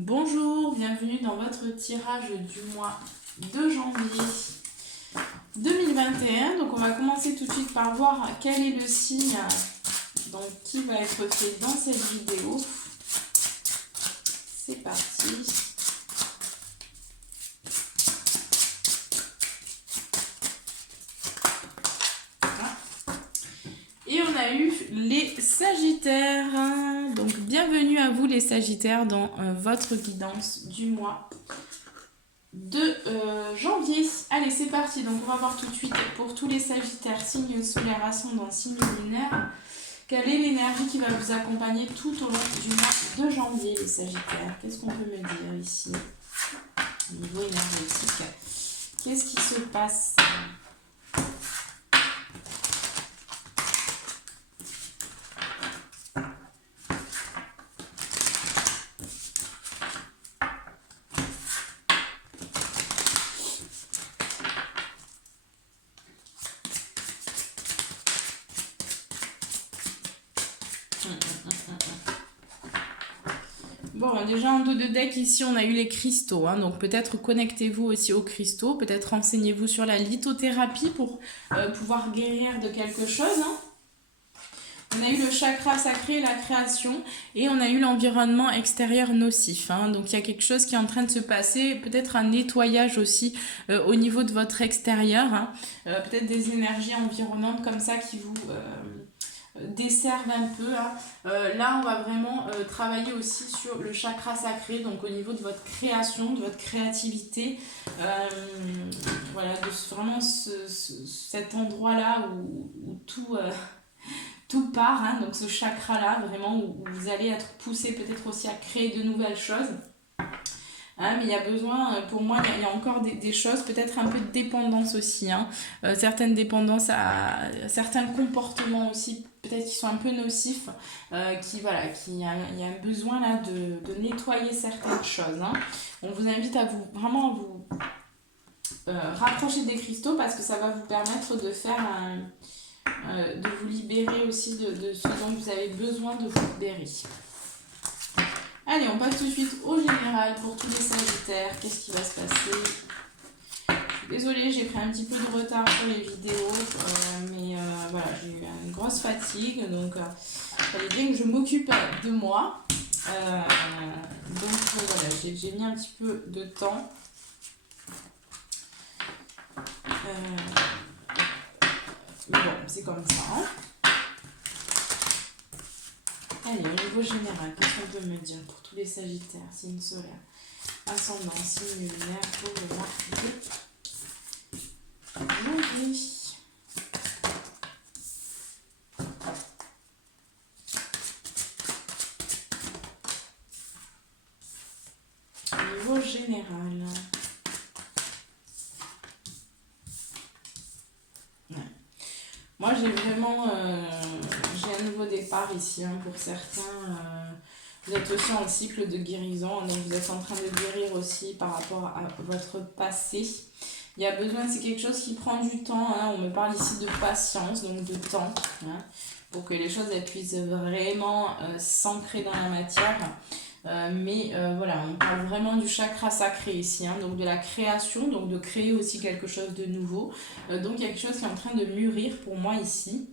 Bonjour, bienvenue dans votre tirage du mois de janvier 2021. Donc on va commencer tout de suite par voir quel est le signe qui va être fait dans cette vidéo. C'est parti. Et on a eu les Sagittaires. Donc bienvenue à vous les Sagittaires dans votre guidance du mois de janvier. Allez, c'est parti. Donc on va voir tout de suite pour tous les Sagittaires, signes solaires, ascendant, signes lunaires. Quelle est l'énergie qui va vous accompagner tout au long du mois de janvier, les Sagittaires? Qu'est-ce qu'on peut me dire ici au niveau énergétique? Qu'est-ce qui se passe? Bon, déjà en dos de deck, ici, on a eu les cristaux. Donc peut-être connectez-vous aussi aux cristaux. Peut-être renseignez-vous sur la lithothérapie pour pouvoir guérir de quelque chose. On a eu le chakra sacré, la création, et on a eu l'environnement extérieur nocif. Donc il y a quelque chose qui est en train de se passer, peut-être un nettoyage aussi au niveau de votre extérieur. Peut-être des énergies environnantes comme ça qui vous desservent un peu. Là, on va vraiment travailler aussi sur le chakra sacré, donc au niveau de votre création, de votre créativité. Voilà, de vraiment cet endroit-là où tout part, donc ce chakra-là, vraiment, où vous allez être poussé peut-être aussi à créer de nouvelles choses. Mais il y a besoin, pour moi, il y a encore des choses, peut-être un peu de dépendance aussi. Certaines dépendances à certains comportements aussi, peut-être qui sont un peu nocifs, il y a un besoin là de nettoyer certaines choses. On vous invite à vous rapprocher des cristaux parce que ça va vous permettre de faire de vous libérer aussi de ce dont vous avez besoin de vous libérer. Allez, on passe tout de suite au général pour tous les Sagittaires. Qu'est-ce qui va se passer? Désolée, j'ai pris un petit peu de retard sur les vidéos, mais voilà, j'ai eu une grosse fatigue, donc il fallait bien que je m'occupe de moi. Donc voilà, j'ai mis un petit peu de temps. Mais bon, c'est comme ça. Allez, au niveau général, qu'est-ce qu'on peut me dire pour tous les Sagittaires, signes solaires, ascendant, signe lunaire pour le mois de janvier. Au niveau général. Ouais. Moi, j'ai vraiment j'ai un nouveau départ ici pour certains. Vous êtes aussi en cycle de guérison, donc vous êtes en train de guérir aussi par rapport à votre passé. Il y a besoin, c'est quelque chose qui prend du temps. On me parle ici de patience, donc de temps, pour que les choses elles puissent vraiment s'ancrer dans la matière. Mais voilà, on parle vraiment du chakra sacré ici, donc de la création, donc de créer aussi quelque chose de nouveau. Donc il y a quelque chose qui est en train de mûrir pour moi ici.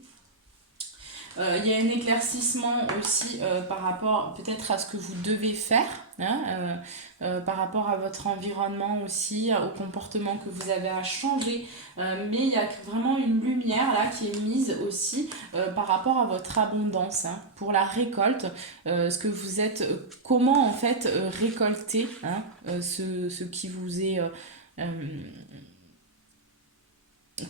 Il y a un éclaircissement aussi par rapport peut-être à ce que vous devez faire, par rapport à votre environnement aussi, au comportement que vous avez à changer. Mais il y a vraiment une lumière là qui est mise aussi par rapport à votre abondance pour la récolte. Ce que vous êtes, comment en fait récolter ce qui vous est...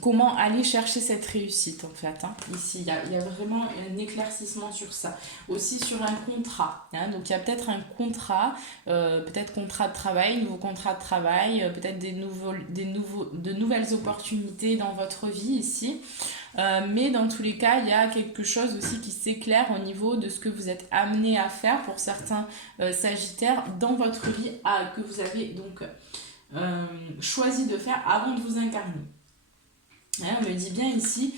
comment aller chercher cette réussite en fait. Ici, il y a vraiment un éclaircissement sur ça. Aussi sur un contrat. Donc il y a peut-être un contrat, peut-être contrat de travail, nouveau contrat de travail, peut-être de nouvelles opportunités dans votre vie ici. Mais dans tous les cas, il y a quelque chose aussi qui s'éclaire au niveau de ce que vous êtes amené à faire pour certains Sagittaires dans votre vie que vous avez donc choisi de faire avant de vous incarner. Hein, on me dit bien ici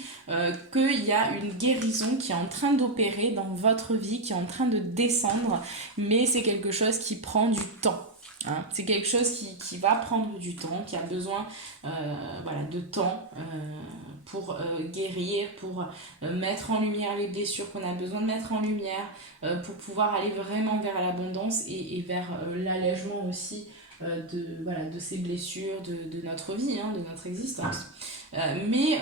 qu'il y a une guérison qui est en train d'opérer dans votre vie, qui est en train de descendre, mais c'est quelque chose qui prend du temps. Hein. C'est quelque chose qui va prendre du temps, qui a besoin voilà, de temps pour guérir, pour mettre en lumière les blessures qu'on a besoin de mettre en lumière, pour pouvoir aller vraiment vers l'abondance et vers l'allègement aussi voilà, de ces blessures, de notre vie, hein, de notre existence. Mais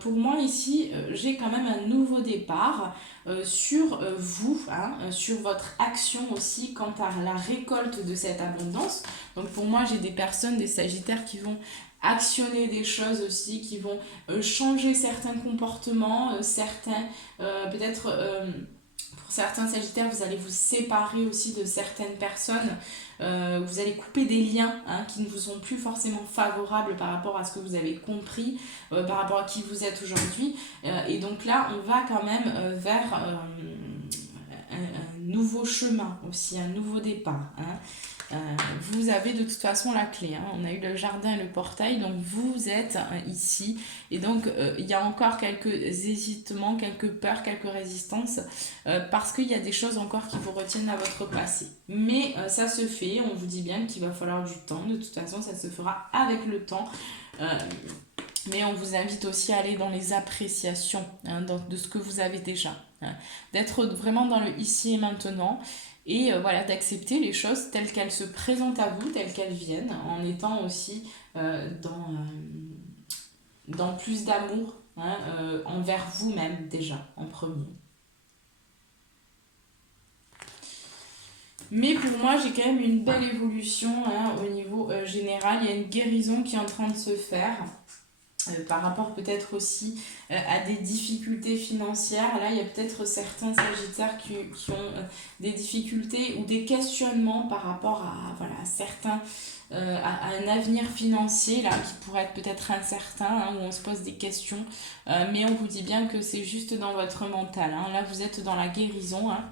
pour moi ici, j'ai quand même un nouveau départ sur vous, hein, sur votre action aussi quant à la récolte de cette abondance. Donc pour moi, j'ai des personnes, des sagittaires qui vont actionner des choses aussi, qui vont changer certains comportements, certains, peut-être pour certains sagittaires, vous allez vous séparer aussi de certaines personnes. Vous allez couper des liens hein, qui ne vous sont plus forcément favorables par rapport à ce que vous avez compris, par rapport à qui vous êtes aujourd'hui. Et donc là, on va quand même vers un nouveau chemin aussi, un nouveau départ. Hein. Vous avez de toute façon la clé. Hein. On a eu le jardin et le portail, donc vous êtes ici. Et donc, il y a encore quelques hésitements, quelques peurs, quelques résistances, parce qu'il y a des choses encore qui vous retiennent à votre passé. Mais ça se fait, on vous dit bien qu'il va falloir du temps. De toute façon, ça se fera avec le temps. Mais on vous invite aussi à aller dans les appréciations hein, de ce que vous avez déjà. Hein. D'être vraiment dans le ici et maintenant. Et voilà, d'accepter les choses telles qu'elles se présentent à vous, telles qu'elles viennent, en étant aussi dans plus d'amour hein, envers vous-même déjà, en premier. Mais pour moi, j'ai quand même une belle évolution hein, au niveau général. Il y a une guérison qui est en train de se faire. Par rapport peut-être aussi à des difficultés financières. Là, il y a peut-être certains sagittaires qui ont des difficultés ou des questionnements par rapport à, voilà, certains, à un avenir financier là, qui pourrait être peut-être incertain, hein, où on se pose des questions. Mais on vous dit bien que c'est juste dans votre mental. Hein. Là, vous êtes dans la guérison. Hein.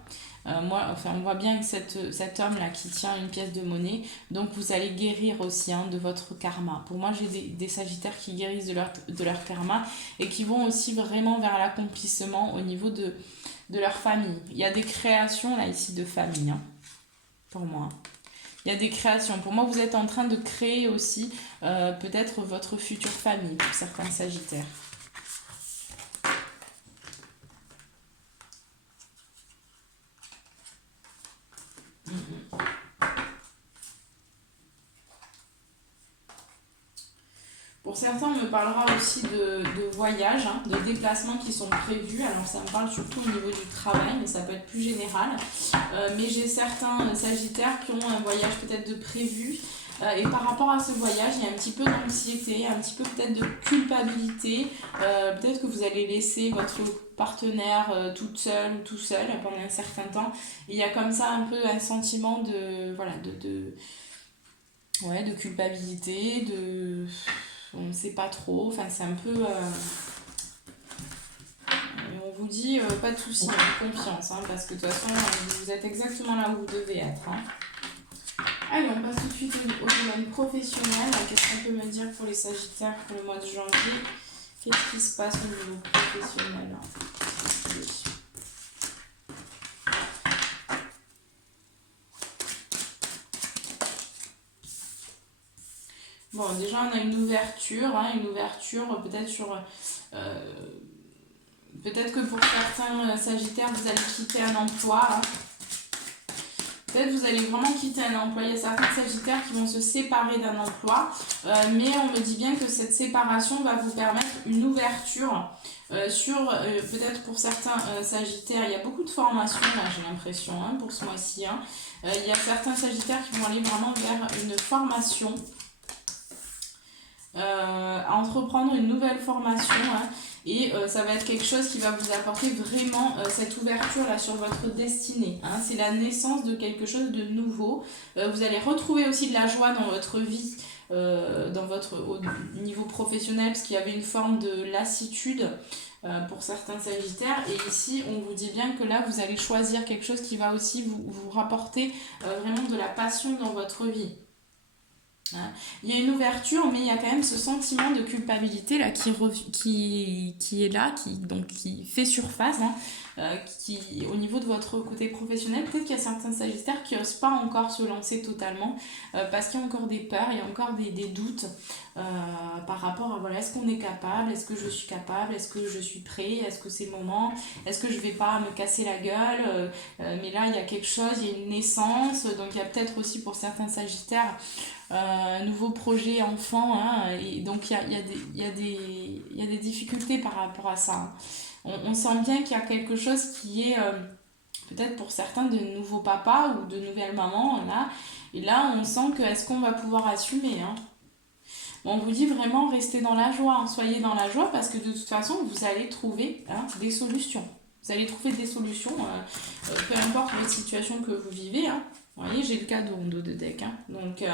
On voit bien que cet homme-là qui tient une pièce de monnaie, donc vous allez guérir aussi hein, de votre karma. Pour moi, j'ai des sagittaires qui guérissent de leur karma et qui vont aussi vraiment vers l'accomplissement au niveau de leur famille. Il y a des créations là ici de famille, hein, pour moi. Il y a des créations. Pour moi, vous êtes en train de créer aussi peut-être votre future famille pour certains sagittaires. Pour certains, on me parlera aussi de voyages, hein, de déplacements qui sont prévus. Alors ça me parle surtout au niveau du travail, mais ça peut être plus général. Mais j'ai certains sagittaires qui ont un voyage peut-être de prévu. Et par rapport à ce voyage, il y a un petit peu d'anxiété, un petit peu peut-être de culpabilité. Peut-être que vous allez laisser votre partenaire toute seule ou tout seul pendant un certain temps. Et il y a comme ça un peu un sentiment de culpabilité, on ne sait pas trop, enfin c'est un peu... on vous dit pas de soucis, confiance, hein, parce que de toute façon vous êtes exactement là où vous devez être. Hein. Allez, on passe tout de suite au domaine professionnel. Qu'est-ce qu'on peut me dire pour les sagittaires pour le mois de janvier? Qu'est-ce qui se passe au niveau professionnel? Bon, déjà, on a une ouverture peut-être sur... peut-être que pour certains sagittaires, vous allez quitter un emploi. Hein. Peut-être que vous allez vraiment quitter un emploi. Il y a certains sagittaires qui vont se séparer d'un emploi. Mais on me dit bien que cette séparation va vous permettre une ouverture sur, peut-être pour certains sagittaires, il y a beaucoup de formations là, j'ai l'impression, hein, pour ce mois-ci. Hein. Il y a certains sagittaires qui vont aller vraiment vers une formation. À entreprendre une nouvelle formation hein, et ça va être quelque chose qui va vous apporter vraiment cette ouverture là sur votre destinée hein. C'est la naissance de quelque chose de nouveau. Vous allez retrouver aussi de la joie dans votre vie au niveau professionnel parce qu'il y avait une forme de lassitude pour certains sagittaires et ici on vous dit bien que là vous allez choisir quelque chose qui va aussi vous rapporter vraiment de la passion dans votre vie. Hein. Il y a une ouverture, mais il y a quand même ce sentiment de culpabilité là qui est là, qui fait surface, hein, qui, au niveau de votre côté professionnel, peut-être qu'il y a certains sagittaires qui n'osent pas encore se lancer totalement parce qu'il y a encore des peurs, il y a encore des doutes euh, par rapport à voilà, est-ce qu'on est capable, est-ce que je suis capable, est-ce que je suis prêt, est-ce que c'est le moment, est-ce que je vais pas me casser la gueule, mais là il y a quelque chose, il y a une naissance, donc il y a peut-être aussi pour certains sagittaires nouveau projet enfant, hein, et donc il y a des difficultés par rapport à ça. Hein. On sent bien qu'il y a quelque chose qui est peut-être pour certains de nouveaux papas ou de nouvelles mamans là, et là on sent que est-ce qu'on va pouvoir assumer, hein. On vous dit vraiment restez dans la joie, hein, soyez dans la joie parce que de toute façon vous allez trouver, hein, des solutions. Vous allez trouver des solutions, peu importe la situation que vous vivez. Hein. Vous voyez, j'ai le cadeau en dos de deck. Hein. Donc,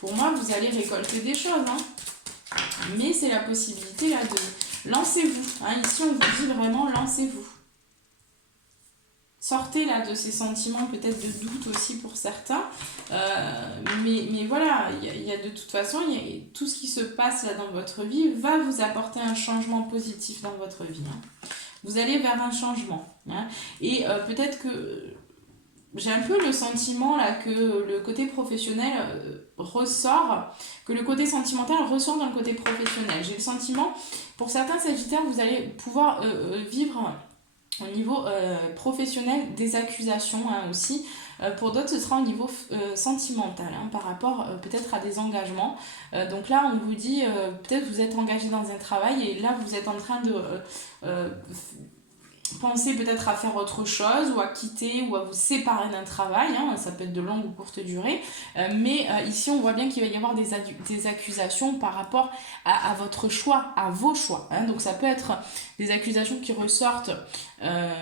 pour moi, vous allez récolter des choses. Hein. Mais c'est la possibilité là de lancez-vous. Hein. Ici, on vous dit vraiment lancez-vous. Sortez là de ces sentiments peut-être de doute aussi pour certains. Mais voilà, il y a de toute façon, tout ce qui se passe là dans votre vie va vous apporter un changement positif dans votre vie. Hein. Vous allez vers un changement. Hein. Et peut-être que j'ai un peu le sentiment là que le côté professionnel ressort, que le côté sentimental ressort dans le côté professionnel. J'ai le sentiment, pour certains sagittaires, vous allez pouvoir vivre au niveau professionnel des accusations, hein, aussi. Pour d'autres, ce sera au niveau sentimental, hein, par rapport peut-être à des engagements. Donc là, on vous dit, peut-être vous êtes engagé dans un travail et là, vous êtes en train de penser peut-être à faire autre chose ou à quitter ou à vous séparer d'un travail, hein, ça peut être de longue ou courte durée, mais ici on voit bien qu'il va y avoir des accusations par rapport à votre choix, à vos choix, hein. Donc ça peut être des accusations qui ressortent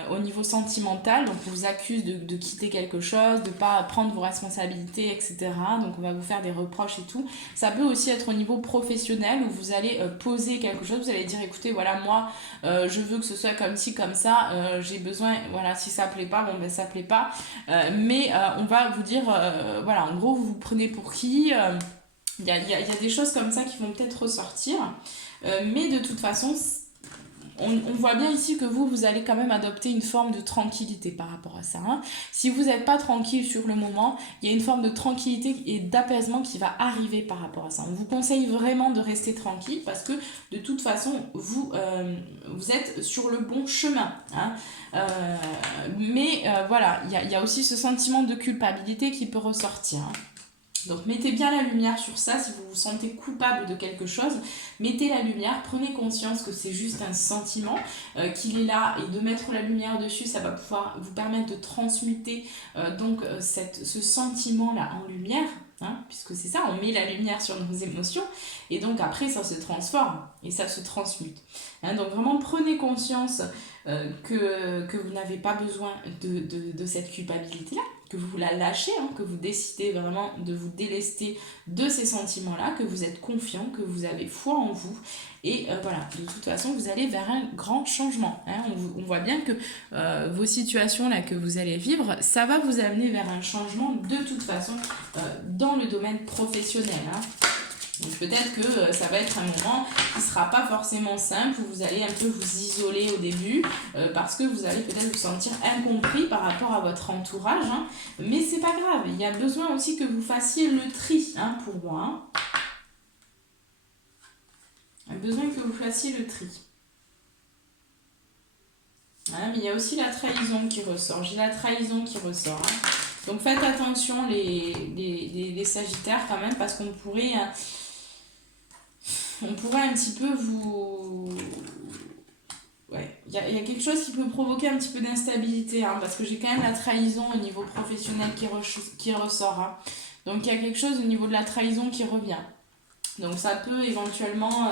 au niveau sentimental, donc on vous accuse de quitter quelque chose, de ne pas prendre vos responsabilités, etc. Donc on va vous faire des reproches et tout. Ça peut aussi être au niveau professionnel où vous allez poser quelque chose, vous allez dire écoutez voilà moi je veux que ce soit comme ci comme ça, j'ai besoin, voilà, si ça plaît pas, bon ben ça plaît pas, mais on va vous dire voilà, en gros vous vous prenez pour qui, il y a des choses comme ça qui vont peut-être ressortir, mais de toute façon on voit bien ici que vous allez quand même adopter une forme de tranquillité par rapport à ça. Hein. Si vous n'êtes pas tranquille sur le moment, il y a une forme de tranquillité et d'apaisement qui va arriver par rapport à ça. On vous conseille vraiment de rester tranquille parce que de toute façon, vous êtes sur le bon chemin. Hein. Mais voilà, il y a aussi ce sentiment de culpabilité qui peut ressortir. Hein. Donc mettez bien la lumière sur ça, si vous vous sentez coupable de quelque chose, mettez la lumière, prenez conscience que c'est juste un sentiment, qu'il est là, et de mettre la lumière dessus, ça va pouvoir vous permettre de transmuter ce sentiment-là en lumière, hein, puisque c'est ça, on met la lumière sur nos émotions, et donc après ça se transforme, et ça se transmute. Hein, donc vraiment prenez conscience que vous n'avez pas besoin de cette culpabilité-là, que vous la lâchez, hein, que vous décidez vraiment de vous délester de ces sentiments-là, que vous êtes confiant, que vous avez foi en vous. Et voilà, de toute façon, vous allez vers un grand changement. Hein. On voit bien que vos situations-là que vous allez vivre, ça va vous amener vers un changement de toute façon dans le domaine professionnel. Hein. Donc peut-être que ça va être un moment qui ne sera pas forcément simple, où vous allez un peu vous isoler au début, parce que vous allez peut-être vous sentir incompris par rapport à votre entourage, hein. Mais c'est pas grave, il y a besoin aussi que vous fassiez le tri, hein, pour moi. Hein. Il y a besoin que vous fassiez le tri. Hein, mais il y a aussi la trahison qui ressort, j'ai la trahison qui ressort. Hein. Donc faites attention les Sagittaires quand même, parce qu'on pourrait... on pourrait un petit peu vous... Ouais, il y a quelque chose qui peut provoquer un petit peu d'instabilité, hein, parce que j'ai quand même la trahison au niveau professionnel qui ressort. Hein. Donc il y a quelque chose au niveau de la trahison qui revient. Donc ça peut éventuellement...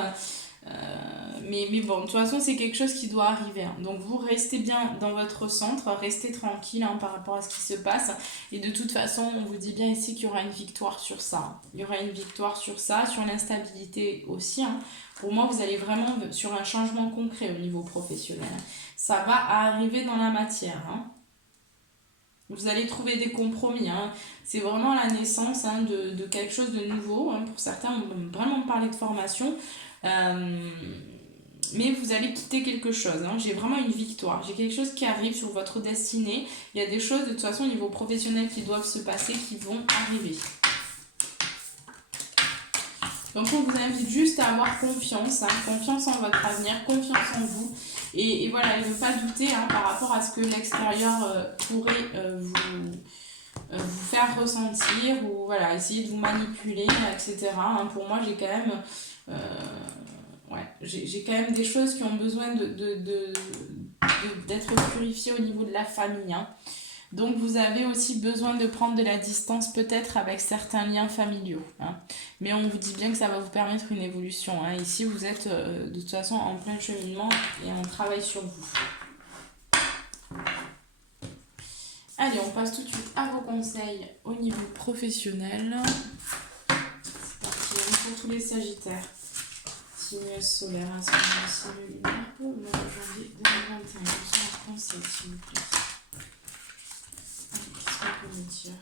mais bon, de toute façon, c'est quelque chose qui doit arriver. Hein. Donc vous restez bien dans votre centre, restez tranquille, hein, par rapport à ce qui se passe. Et de toute façon, on vous dit bien ici qu'il y aura une victoire sur ça. Hein. Il y aura une victoire sur ça, sur l'instabilité aussi. Hein. Pour moi, vous allez vraiment sur un changement concret au niveau professionnel. Ça va arriver dans la matière. Hein. Vous allez trouver des compromis. Hein. C'est vraiment la naissance hein, de quelque chose de nouveau. Hein. Pour certains, on va vraiment parler de formation. Mais vous allez quitter quelque chose. Hein. J'ai vraiment une victoire. J'ai quelque chose qui arrive sur votre destinée. Il y a des choses, de toute façon, au niveau professionnel qui doivent se passer, qui vont arriver. Donc, on vous invite juste à avoir confiance. Hein. Confiance en votre avenir, confiance en vous. Et voilà, ne pas douter hein, par rapport à ce que l'extérieur pourrait vous faire ressentir ou voilà, essayer de vous manipuler, etc. Hein. Pour moi, j'ai quand même... j'ai quand même des choses qui ont besoin d'être purifiées au niveau de la famille. Hein. Donc vous avez aussi besoin de prendre de la distance peut-être avec certains liens familiaux. Hein. Mais on vous dit bien que ça va vous permettre une évolution. Hein. Ici vous êtes de toute façon en plein cheminement et on travaille sur vous. Allez, on passe tout de suite à vos conseils au niveau professionnel. C'est parti, pour tous les Sagittaires. Signe solaire, signe lunaire pour le mois de janvier 2021. Je conseil, s'il vous plaît. Qu'est-ce qu'on peut me dire?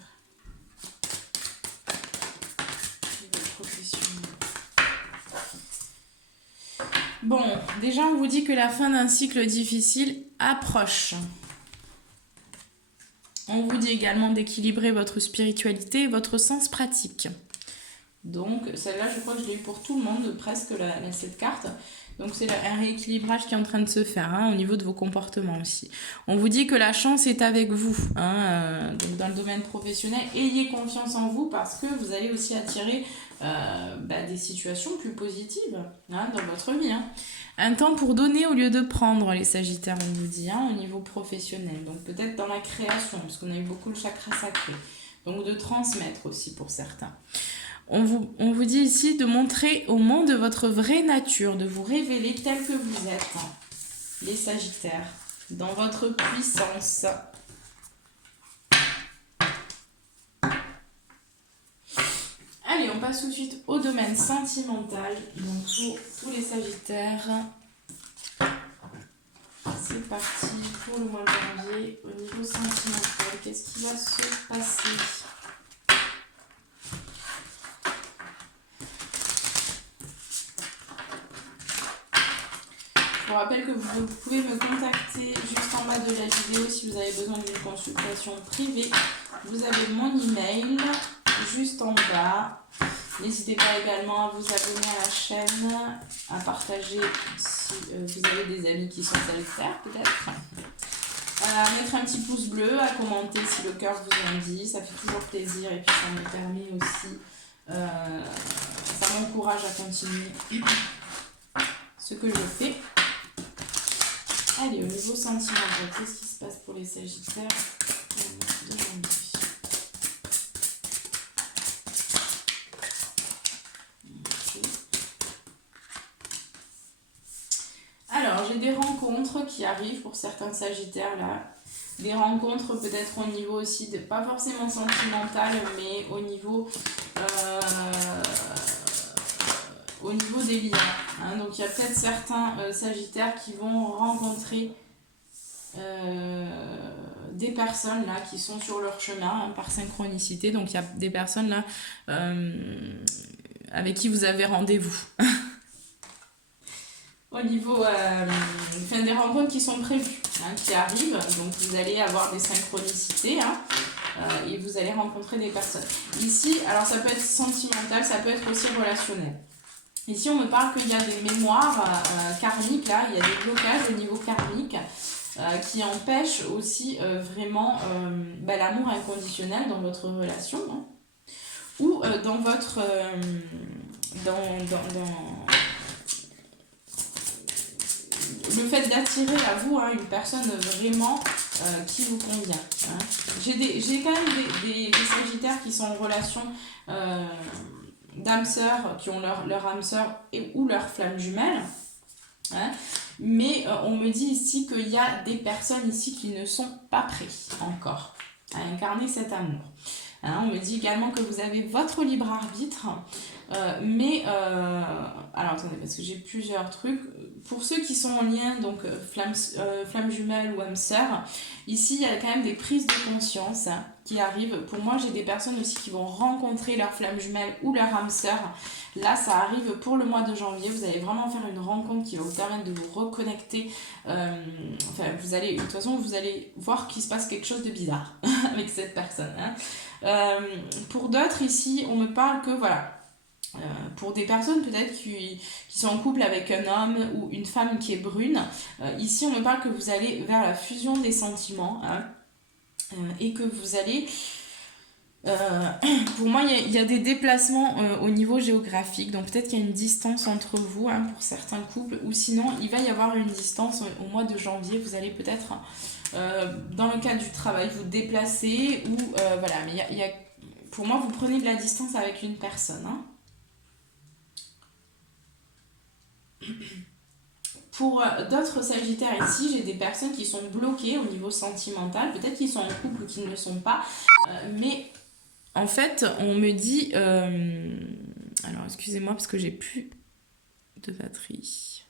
Niveau professionnel. Bon, déjà on vous dit que la fin d'un cycle difficile approche. On vous dit également d'équilibrer votre spiritualité et votre sens pratique. Donc celle-là, je crois que je l'ai eu pour tout le monde, presque cette carte. Donc c'est un rééquilibrage qui est en train de se faire hein, au niveau de vos comportements aussi. On vous dit que la chance est avec vous. Hein, donc dans le domaine professionnel, ayez confiance en vous parce que vous allez aussi attirer des situations plus positives hein, dans votre vie. Hein. Un temps pour donner au lieu de prendre, les Sagittaires, on vous dit, hein, au niveau professionnel. Donc peut-être dans la création, parce qu'on a eu beaucoup le chakra sacré. Donc de transmettre aussi pour certains. On vous dit ici de montrer au monde votre vraie nature, de vous révéler tel que vous êtes, les Sagittaires, dans votre puissance. Allez, on passe tout de suite au domaine sentimental. Donc pour tous les Sagittaires, c'est parti pour le mois de janvier. Au niveau sentimental, qu'est-ce qui va se passer ? Je vous rappelle que vous pouvez me contacter juste en bas de la vidéo si vous avez besoin d'une consultation privée. Vous avez mon email juste en bas. N'hésitez pas également à vous abonner à la chaîne, à partager si vous avez des amis qui sont salutaires peut-être. À mettre un petit pouce bleu, à commenter si le cœur vous en dit, ça fait toujours plaisir et puis ça me permet aussi, ça m'encourage à continuer ce que je fais. Allez, au niveau sentimental, qu'est-ce qui se passe pour les Sagittaires d'aujourd'hui? Alors, j'ai des rencontres qui arrivent pour certains Sagittaires là. Des rencontres peut-être au niveau aussi, pas forcément sentimental, mais au niveau des liens. Hein. Donc il y a peut-être certains Sagittaires qui vont rencontrer des personnes là qui sont sur leur chemin hein, par synchronicité. Donc il y a des personnes là avec qui vous avez rendez-vous. Au niveau des rencontres qui sont prévues, hein, qui arrivent. Donc vous allez avoir des synchronicités hein, et vous allez rencontrer des personnes. Ici, alors ça peut être sentimental, ça peut être aussi relationnel. Ici, on me parle qu'il y a des mémoires karmiques, là, il y a des blocages au niveau karmique qui empêchent aussi vraiment l'amour inconditionnel dans votre relation hein, ou dans votre... le fait d'attirer à vous hein, une personne vraiment qui vous convient. Hein. J'ai quand même des Sagittaires qui sont en relation... d'âmes sœurs qui ont leur âme sœur ou leur flamme jumelle hein. Mais on me dit ici qu'il y a des personnes ici qui ne sont pas prêtes encore à incarner cet amour Hein, on me dit également que vous avez votre libre arbitre. Alors attendez, parce que j'ai plusieurs trucs. Pour ceux qui sont en lien, donc flamme jumelle ou âme sœur, ici il y a quand même des prises de conscience qui arrivent. Pour moi, j'ai des personnes aussi qui vont rencontrer leur flamme jumelle ou leur âme sœur. Là, ça arrive pour le mois de janvier. Vous allez vraiment faire une rencontre qui va vous permettre de vous reconnecter. De toute façon, vous allez voir qu'il se passe quelque chose de bizarre avec cette personne. Hein. Pour d'autres, ici, on me parle que voilà. Pour des personnes peut-être qui sont en couple avec un homme ou une femme qui est brune, ici on me parle que vous allez vers la fusion des sentiments, hein, et que vous allez... pour moi, il y a des déplacements au niveau géographique, donc peut-être qu'il y a une distance entre vous, hein, pour certains couples, ou sinon il va y avoir une distance au mois de janvier. Vous allez peut-être, dans le cadre du travail, vous déplacer, ou voilà, mais pour moi, vous prenez de la distance avec une personne. Hein. Pour d'autres sagittaires ici, j'ai des personnes qui sont bloquées au niveau sentimental, peut-être qu'ils sont en couple ou qu'ils ne le sont pas, mais en fait, on me dit... alors, excusez-moi parce que j'ai plus de batterie.